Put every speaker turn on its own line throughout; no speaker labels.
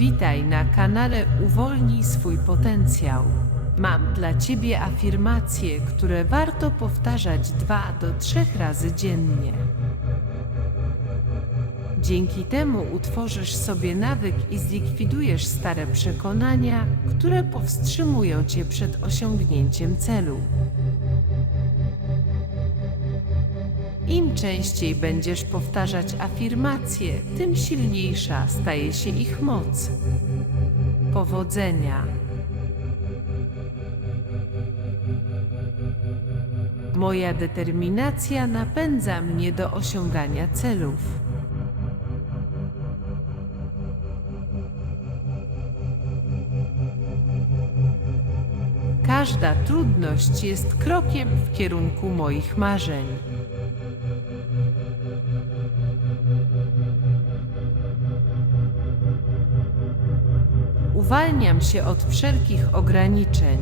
Witaj na kanale Uwolnij swój potencjał. Mam dla Ciebie afirmacje, które warto powtarzać dwa do trzech razy dziennie. Dzięki temu utworzysz sobie nawyk i zlikwidujesz stare przekonania, które powstrzymują Cię przed osiągnięciem celu. Im częściej będziesz powtarzać afirmacje, tym silniejsza staje się ich moc. Powodzenia. Moja determinacja napędza mnie do osiągania celów. Każda trudność jest krokiem w kierunku moich marzeń. Uwalniam się od wszelkich ograniczeń.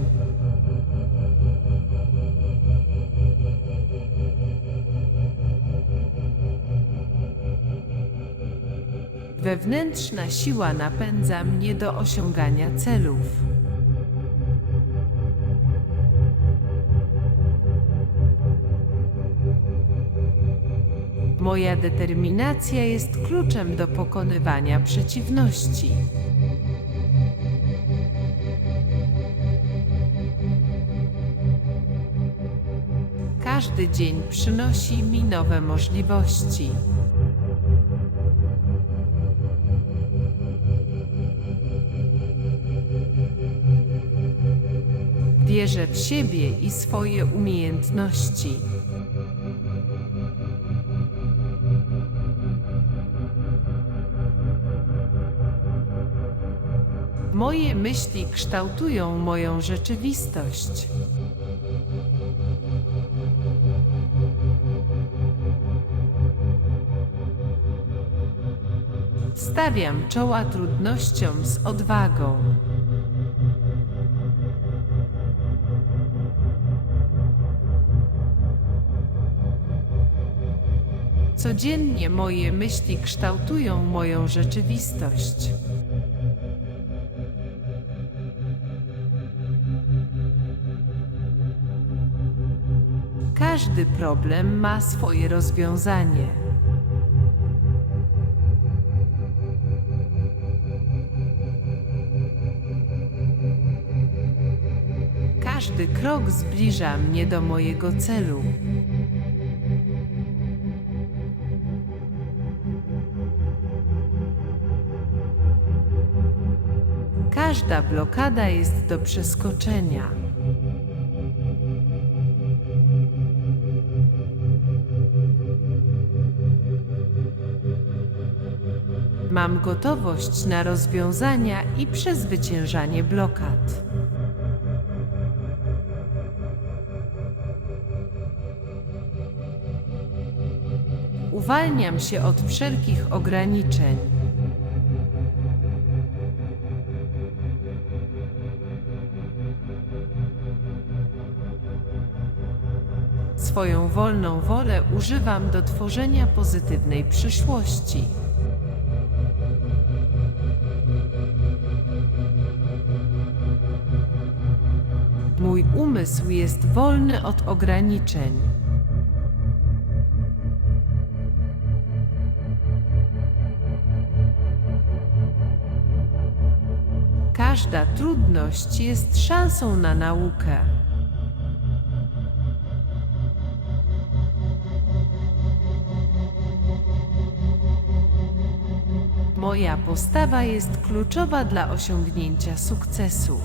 Wewnętrzna siła napędza mnie do osiągania celów. Moja determinacja jest kluczem do pokonywania przeciwności. Każdy dzień przynosi mi nowe możliwości. Wierzę w siebie i swoje umiejętności. Moje myśli kształtują moją rzeczywistość. Stawiam czoła trudnościom z odwagą. Codziennie moje myśli kształtują moją rzeczywistość. Każdy problem ma swoje rozwiązanie. Każdy krok zbliża mnie do mojego celu. Każda blokada jest do przeskoczenia. Mam gotowość na rozwiązania i przezwyciężanie blokad. Uwalniam się od wszelkich ograniczeń. Swoją wolną wolę używam do tworzenia pozytywnej przyszłości. Mój umysł jest wolny od ograniczeń. Każda trudność jest szansą na naukę. Moja postawa jest kluczowa dla osiągnięcia sukcesu.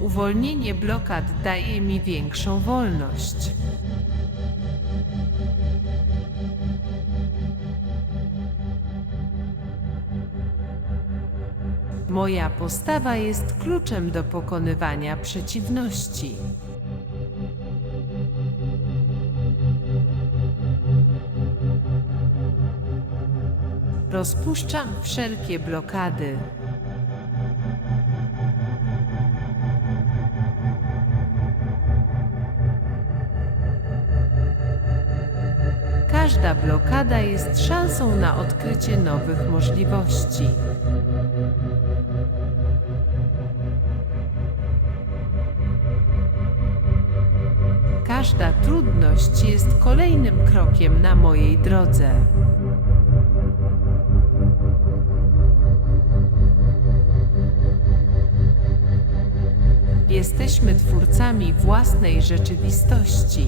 Uwolnienie blokad daje mi większą wolność. Moja postawa jest kluczem do pokonywania przeciwności. Rozpuszczam wszelkie blokady. każda blokada jest szansą na odkrycie nowych możliwości. Każda trudność jest kolejnym krokiem na mojej drodze. Jesteśmy twórcami własnej rzeczywistości.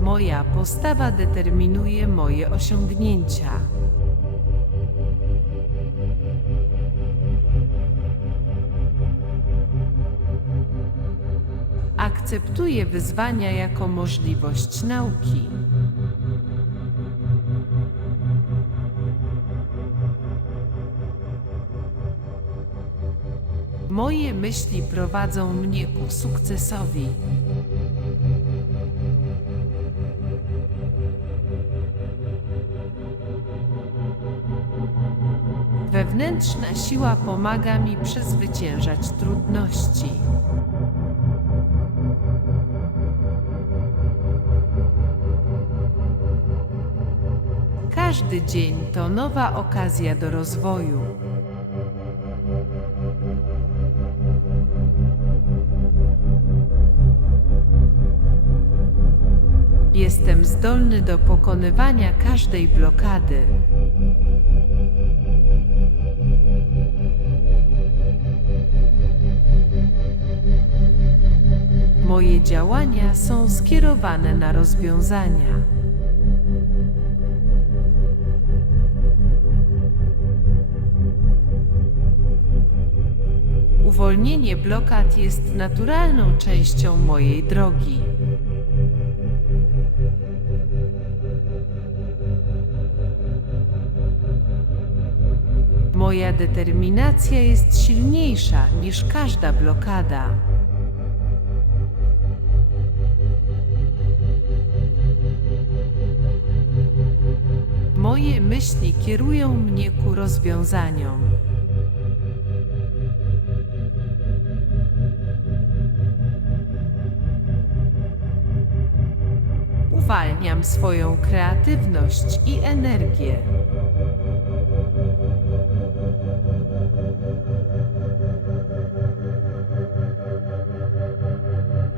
Moja postawa determinuje moje osiągnięcia. Akceptuję wyzwania jako możliwość nauki. Moje myśli prowadzą mnie ku sukcesowi. Wewnętrzna siła pomaga mi przezwyciężać trudności. Każdy dzień to nowa okazja do rozwoju. Jestem zdolny do pokonywania każdej blokady. Moje działania są skierowane na rozwiązania. Uwolnienie blokad jest naturalną częścią mojej drogi. Moja determinacja jest silniejsza niż każda blokada. Moje myśli kierują mnie ku rozwiązaniom. Uwalniam swoją kreatywność i energię.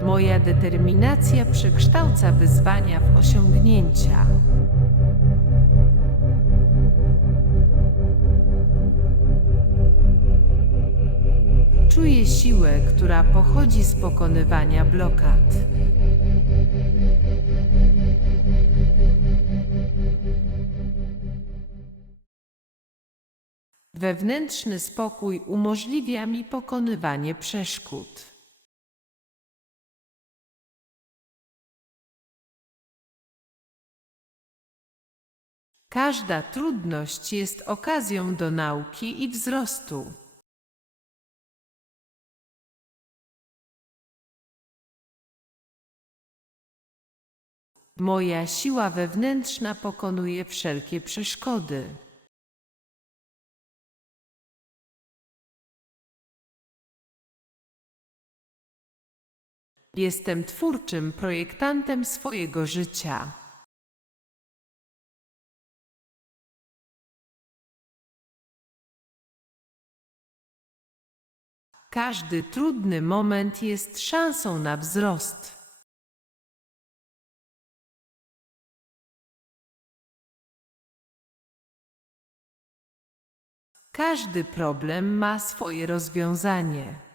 Moja determinacja przekształca wyzwania w osiągnięcia. Czuję siłę, która pochodzi z pokonywania blokad. Wewnętrzny spokój umożliwia mi pokonywanie przeszkód. Każda trudność jest okazją do nauki i wzrostu. Moja siła wewnętrzna pokonuje wszelkie przeszkody. Jestem twórczym projektantem swojego życia. Każdy trudny moment jest szansą na wzrost. Każdy problem ma swoje rozwiązanie.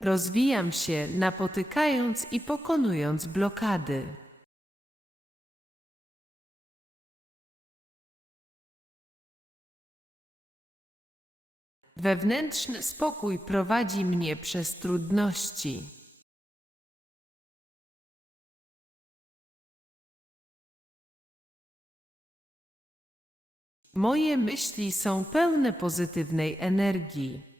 Rozwijam się, napotykając i pokonując blokady. Wewnętrzny spokój prowadzi mnie przez trudności. Moje myśli są pełne pozytywnej energii.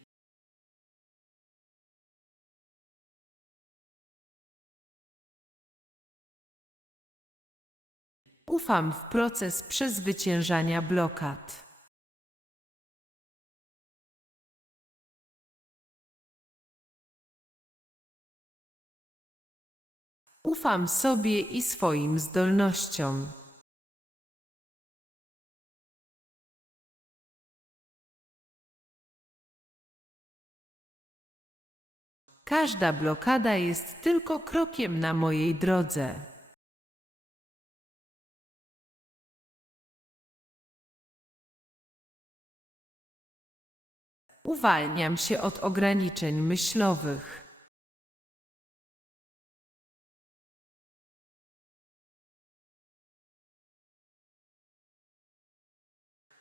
Ufam w proces przezwyciężania blokad. Ufam sobie i swoim zdolnościom. Każda blokada jest tylko krokiem na mojej drodze. Uwalniam się od ograniczeń myślowych.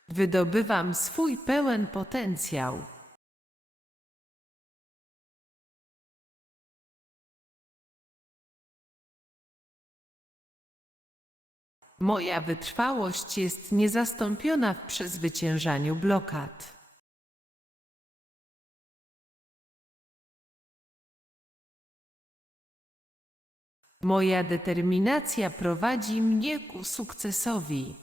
Wydobywam swój pełen potencjał. Moja wytrwałość jest niezastąpiona w przezwyciężaniu blokad. Moja determinacja prowadzi mnie ku sukcesowi.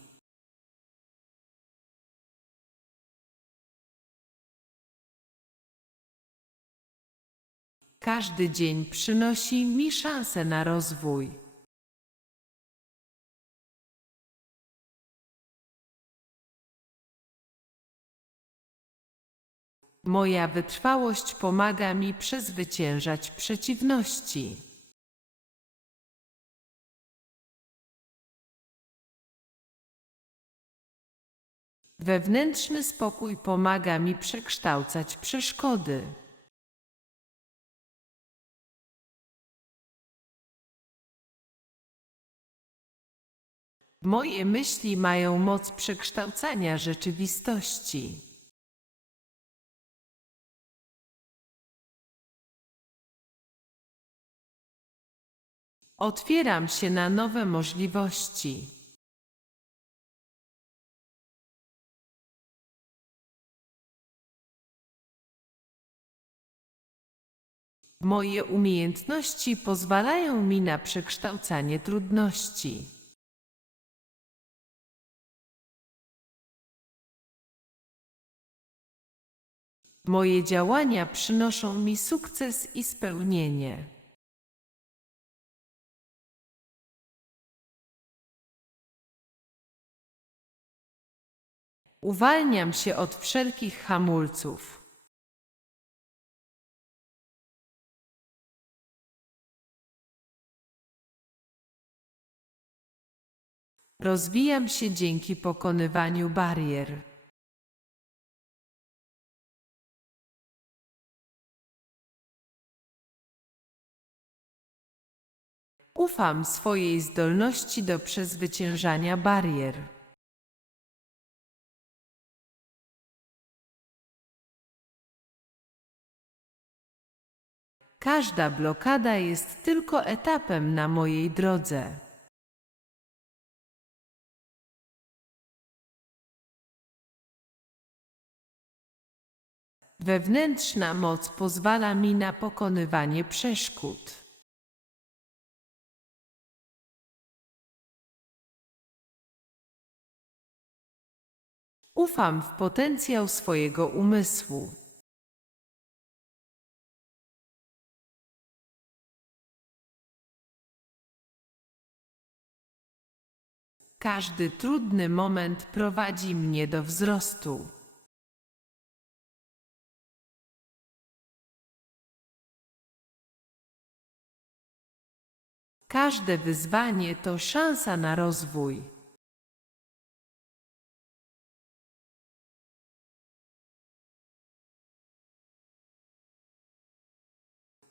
Każdy dzień przynosi mi szansę na rozwój. Moja wytrwałość pomaga mi przezwyciężać przeciwności. Wewnętrzny spokój pomaga mi przekształcać przeszkody. Moje myśli mają moc przekształcania rzeczywistości. Otwieram się na nowe możliwości. Moje umiejętności pozwalają mi na przekształcanie trudności. Moje działania przynoszą mi sukces i spełnienie. Uwalniam się od wszelkich hamulców. Rozwijam się dzięki pokonywaniu barier. Ufam swojej zdolności do przezwyciężania barier. Każda blokada jest tylko etapem na mojej drodze. Wewnętrzna moc pozwala mi na pokonywanie przeszkód. Ufam w potencjał swojego umysłu. Każdy trudny moment prowadzi mnie do wzrostu. Każde wyzwanie to szansa na rozwój.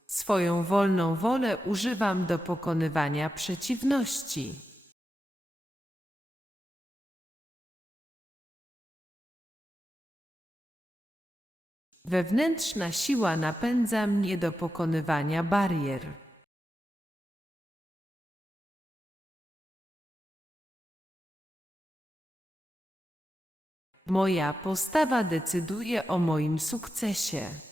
Swoją wolną wolę używam do pokonywania przeciwności. Wewnętrzna siła napędza mnie do pokonywania barier. Moja postawa decyduje o moim sukcesie.